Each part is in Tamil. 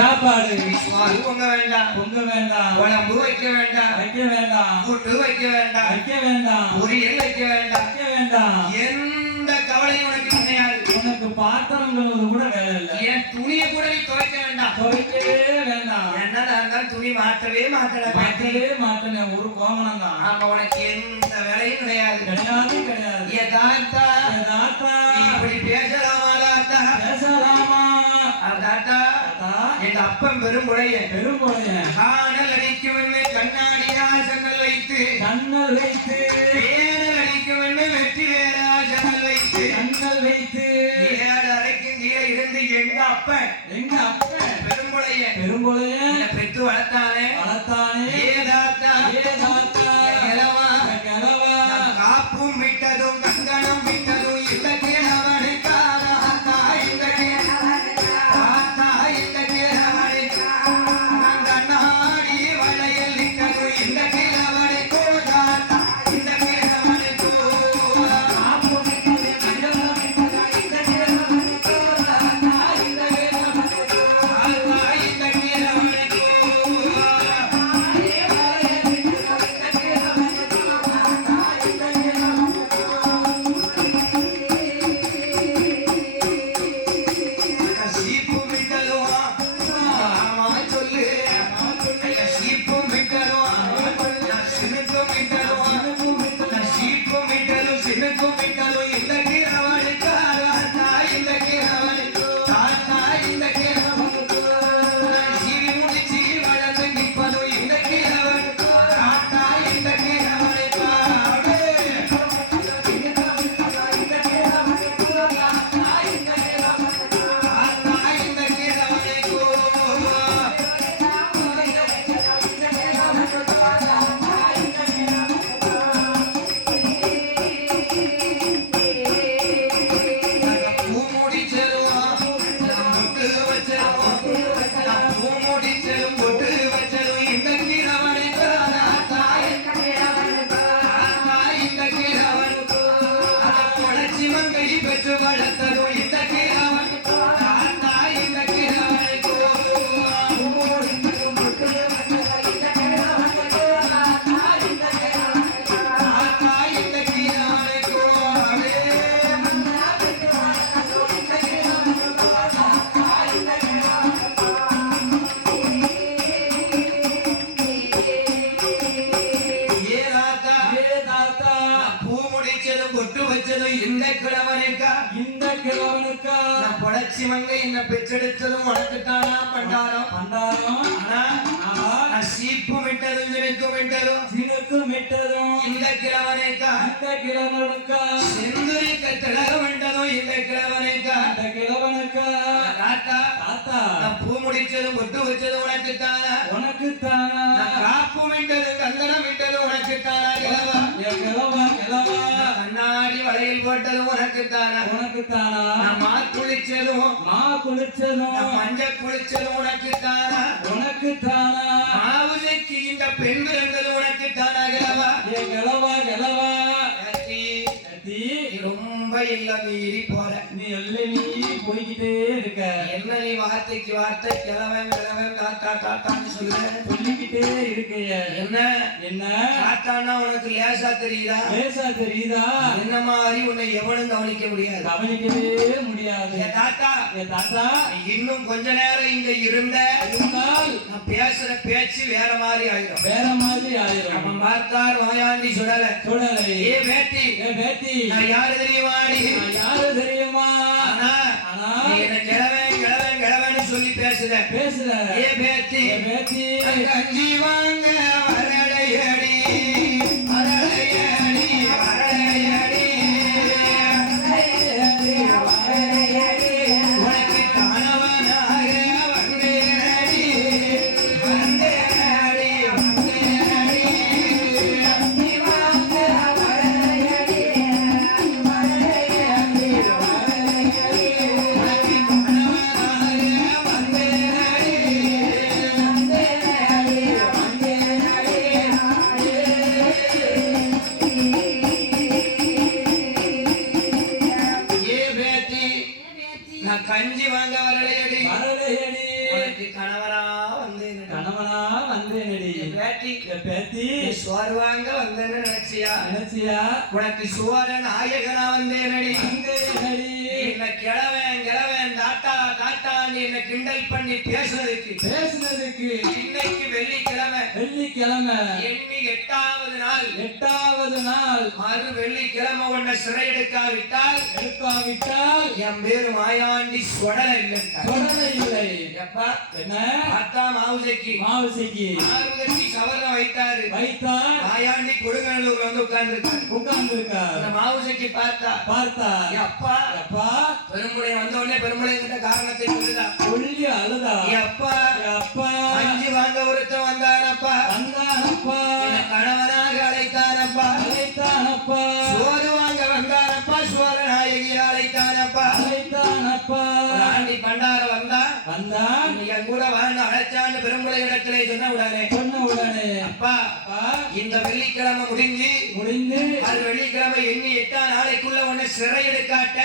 சாப்பாடு. பொங்க வேண்டாம். பொங்க வேண்டாம். குழம்பு வைக்க வேண்டாம். வைக்க வேண்டாம். கூட்டு வைக்க வேண்டாம். வைக்க வேண்டாம். பொரியல் வைக்க வேண்டாம். வைக்க வேண்டாம். எந்த கவலையும் உனக்கு கிடையாது. உனக்கு பாத்திரம் கழுவுறது கூட வேலை இல்லை. என் துணியை கூட நீ துவைக்க வேண்டாம். துவைக்கவே வேண்டாம். என்னடா இருந்தாலும் துணி மாற்றவே மாட்டல மாற்றவே மாட்டேன் ஒரு கோமணம் தான். ஆமா உனக்கு எந்த வேலையும் கிடையாது. கிடையாது கிடையாது. ஏ தாத்தா தாத்தா இப்படி பேசலாமா. எங்க அப்பன் பெரும்புடைய பெரும்புழையன் காணல் அடிக்கும் என்று கண்ணாடி ஆசங்கள் வைத்து. கண்ணல் வைத்து. பேரல் அடிக்கும் என்று வெற்றி வேற ஆசங்கள் வைத்து. கண்ணல் வைத்து. ஏழு அறைக்கும் கீழே இருந்து எங்க அப்பன்? எங்க அப்பன்? மிட்டலும் மங்கை என்ன பெற்றெடுத்ததும் உனக்குத்தானா பண்டாரம். பண்டாரம். ஆனா ஆமா நான் சீப்பு விட்டதும் சினுக்கு விட்டதும் சினுக்கு மிட்டதும். இந்த கிழவனுக்கா? இந்த கிழவனுக்கா? செந்துரி கட்டழக விட்டதும் இந்த கிழவனுக்கா? இந்த கிழவனுக்கா? தாத்தா. தாத்தா. நான் பூ முடிச்சதும் பொட்டு வச்சதும் உனக்குத்தானா? உனக்கு தானா நான் காப்பு விட்டதும் கங்கணம் விட்டதும் உனக்குத்தானா கிழவா? கிழவா கிழவா? வளையல் போட்டதும் உனக்குத்தானா? உனக்கு தானா மா குளிச்சதும் மா குளிச்சதும் நான் மஞ்சள் குளிச்சதும் உனக்குத்தானா? உனக்கு தானா மாவுதைக்கு இந்த பெண் பிறந்தது உனக்கு கிழவா கத்தி, கத்தி நீ இல்ல மீறி போற நீ எல்லை நீ போய்கிட்டே இருக்க. என்ன நீ வார்த்தைக்கு வார்த்தை? கிழவன் கிழவன் தாத்தா தாத்தான்னு சொல்லுற. சொல்லிக்கிட்டே இருக்கைய. என்ன? என்ன? தாத்தான்னா உனக்கு லேசா தெரியுதா? லேசா தெரியுதா? என்ன மாதிரி உன்னை எவனும் கவனிக்க முடியாது. கவனிக்கவே முடியாது. என் தாத்தா என் தாத்தா. இன்னும் கொஞ்ச நேரம் இங்க இருந்த. இருந்தால் நான் பேசுற பேச்சு வேற மாதிரி ஆயிரும். வேற மாதிரி ஆயிரும். நம்ம பார்த்தார் வாயாண்டி சுடல. சுடலை. ஏ பேட்டி ஏ பேட்டி நான் யாரு தெரியுமாடி நான் யாரு தெரியுமா? சொல்லி பேசுத. பேசுற ஏ பேத்தி கஞ்சி வாங்க. நான் கஞ்சி வாங்க வரலையடி. வரலையடி. உனக்கு கணவரா வந்தேன் கணவனா வந்தேனடி. பேட்டி பேத்தி. சோறு வாங்க வந்தேன்னு நினைச்சியா? நினைச்சியா? உனக்கு சோர நாயகனா வந்தேனடி. வந்தேனடி. என்ன கிழவன் கிழவன் டாட்டா டாட்டா நீ என்ன கிண்டல் பண்ணி பேசுறதுக்கு பேசுனதுக்கு இன்னைக்கு வெள்ளிக்கிழமை. வெள்ளிக்கிழமை. எண்ணி எட்டாவது நாள். எட்டாவது நாள். மறு வெள்ளிக்கிழமை உன்னை சிறை எடுக்காவிட்டால் எடுக்காவிட்டால் என் பேரு மாயாண்டி சொடல இல்லைன்ட்டார். தொடர இல்லை. எப்பா? என்ன? அத்தா மாவுசைக்கு. மாவுசைக்கு. மாவுசைக்கு சவரம் வைத்தாரு. வைத்தான் மாயாண்டி கொடுங்கலூர்ல வந்து உட்கார்ந்துருக்காரு. உட்கார்ந்து அந்த மாவுசைக்கு பார்த்தா பார்த்தா. "ஏய் அப்பா அப்பா பெருமுளை வந்த உடனே பெருமுளை காரணத்தை சொல்லுதா சொல்லி அழுதா? "ஏய் அப்பா அப்பா அஞ்சு வாங்க ஒருத்தன் வந்தானப்பா. வந்தானப்பா. கணவனாக அழைத்தானப்பா. அழைத்தானப்பா. சோறு பெருமுளை இடத்திலே சொன்ன உடனே சொன்ன உடனே அப்பா அப்பா இந்த வெள்ளிக்கிழமை முடிஞ்சு முடிந்து அது வெள்ளிக்கிழமை எண்ணி எட்டாம் நாளைக்குள்ள உன்னை சிறை எடுக்காட்ட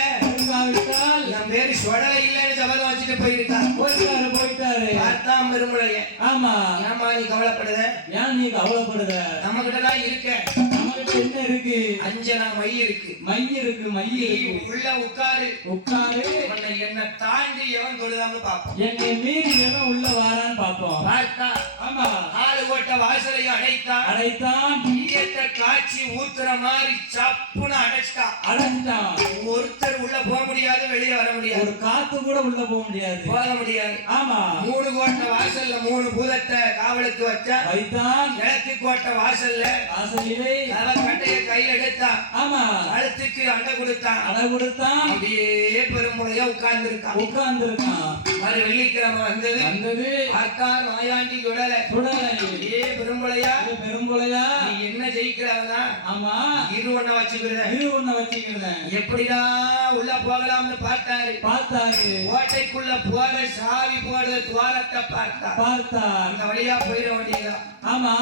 என் பேரு சொடலை இல்லைன்னு சபதம் வச்சுட்டு போயிருக்கான் போயிட்டாரு போயிட்டாரு. பார்த்தான் பெருமுளைய ஆமா. ஏமா நீ கவலைப்படுத? ஏன் நீ கவலைப்படுத? நம்ம கிட்ட தான் இருக்க. என்ன இருக்கு. அஞ்சனா மை இருக்கு. மை இருக்கு மை இருக்கு. உள்ள உட்காரு. உட்காரு. என்ன தாண்டி எவன் தொழுதாம பார்ப்போம். என்னை மீறி எவன் உள்ள வாரான்னு பாப்போம் பார்த்தா ஆமா. ஆளு ஓட்ட வாசலை அடைத்தா அடைத்தான். ஈயத்தை காய்ச்சி ஊத்துற மாதிரி சப்புன்னு அடைச்சிட்டா அடைஞ்சிட்டான். ஒருத்தர் உள்ள போக முடியாது வெளியே வர முடியாது. ஒரு காத்து கூட உள்ள போக முடியாது. போக முடியாது. ஆமா. மூணு கோட்டை வாசல்ல மூணு பூதத்தை காவலுக்கு வச்சா வைத்தான். கிழக்கு கோட்டை வாசல்ல ஆசையிலே அவ கட்டைய கையில் எடுத்தா ஆமா. கழுத்துக்கு அண்டை கொடுத்தான் அடை கொடுத்தான் அப்படியே பெருமுறையா உட்கார்ந்து இருக்கான் உட்கார்ந்து இருக்கான் வெள்ளிக்கிழமை வந்தது. மாயாண்டி உடல சுடலை ஏ பெரும்புளையா இது பெரும்புலையா நீ என்ன ஜெயிக்கிறவனா? ஆமா. இரு ஒண்ண வச்சுக்கிற இது ஒண்ண வச்சுக்கிறேன். எப்படிடா உள்ள போகலாம்னு பார்த்தாரு. பார்த்தாரு. கோட்டைக்குள்ள போற சாவி போடுற துவாரத்தை பார்த்தா பார்த்தார். அந்த வழியா போயிட வேண்டியதா ஆமா.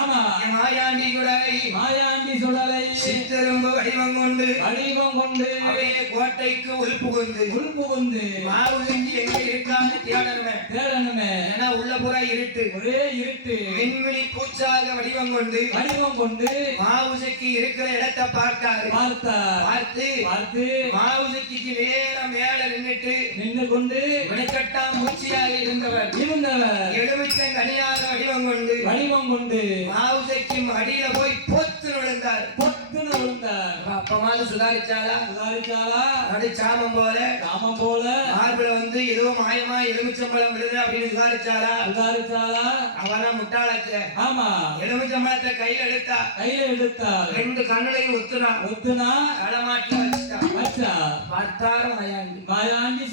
ஆமா. மாயாண்டி உடலை மாயாண்டி சுடலை. சித்தரும்பு வடிவம் கொண்டு வடிவம் கொண்டு அப்படியே கோட்டைக்கு உள் புகுந்து உள் புகுந்து மாவு செஞ்சு எங்க இருக்கான்னு தேடணுமே. தேடணுமே. ஏன்னா உள்ள புற இருட்டு. ஒரே இருட்டு. விண்வெளி பூச்சாக வடிவம் கொண்டு வடிவம் கொண்டு மாவுசைக்கு இருக்கிற இடத்தை பார்த்தாரு. பார்த்தார். பார்த்து பார்த்து மாவுசைக்கு நேரம் மேல நின்னுட்டு நின்று கொண்டு வினைக்கட்டா மூச்சியாக இருந்தவர். இருந்தவர். கனியாக வடிவம் கொண்டு வடிவம் கொண்டு மாவுசைக்கு அடியில போய் விழுந்தார் அப்பமாவது சுதாரிச்சாளா? சுதாரிச்சாலா நடு சாமம் போல. காமம் போல. மார்பிள வந்து ஏதோ மாயமா எலுமிச்சம்பழம் விழுது அப்படின்னு சுதாரிச்சாளா? சுதாரிச்சாலா அவனா முட்டாளக்க ஆமா. எலுமிச்சம்பழத்தை கையில எடுத்தா. கையில எடுத்தார் ரெண்டு கண்ணுலையும் ஒத்துனா. ஒத்துனா? களமாட்டி மாயாண்டி.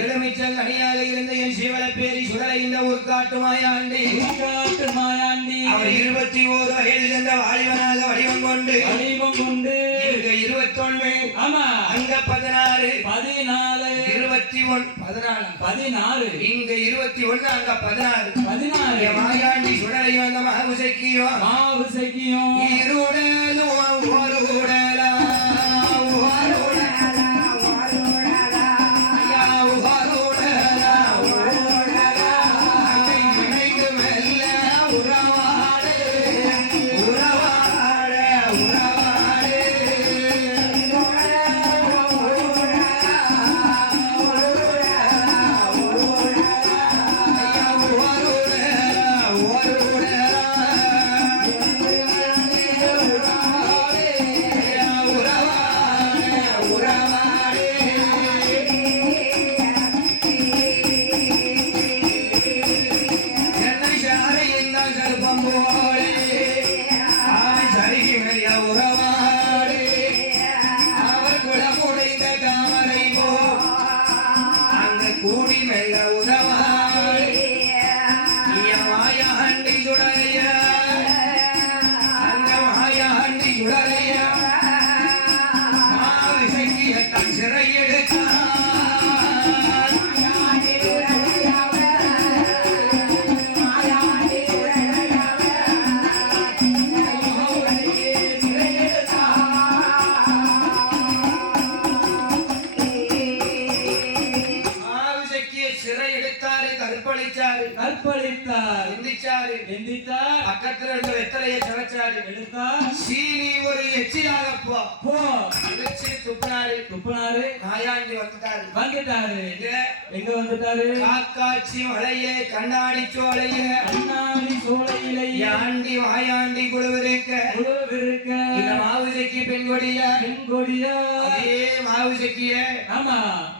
எலுமிச்சம் கனியாக இருந்த என் சிவல பேரி சுடலை இந்த ஒரு காட்டு மாயாண்டி. காட்டு மாயாண்டி. அவர் இருபத்தி ஓரு வயது சென்ற வாலிபனாக வடிவம் கொண்டு வடிவம் கொண்டு. இங்க இருபத்தொன்னு ஆமா. அங்க பதினாறு பதினாலு. இருபத்தி ஒன் பதினாலு. பதினாறு. இங்க இருபத்தி ஒண்ணு அங்க பதினாறு. இங்க மாயாண்டி சுடலை வந்த மகமுசைக்கியும் மாவு செய்யும் இருடலும் பக்கத்துல இருந்த வெத்தலையை சமைச்சாரு எடுத்தார் சீனி ஒரு எச்சிலாகப்போ போ. இடிச்சு துப்புனாரு. துப்புனாரு. நாயாண்டி வந்துட்டாரு. வந்துட்டாரு. இங்க எங்க வந்துட்டாரு? காக்காட்சி மலையிலே கண்ணாடி சோலையில கண்ணாடி சோலையிலேயே. யாண்டி வாயாண்டி குழுவிருக்க. உழவிருக்க இந்த மாவுசைக்கு பெண்கொடிய பெண்கொடியா அதே மாவுசைக்கிய. ஆமா.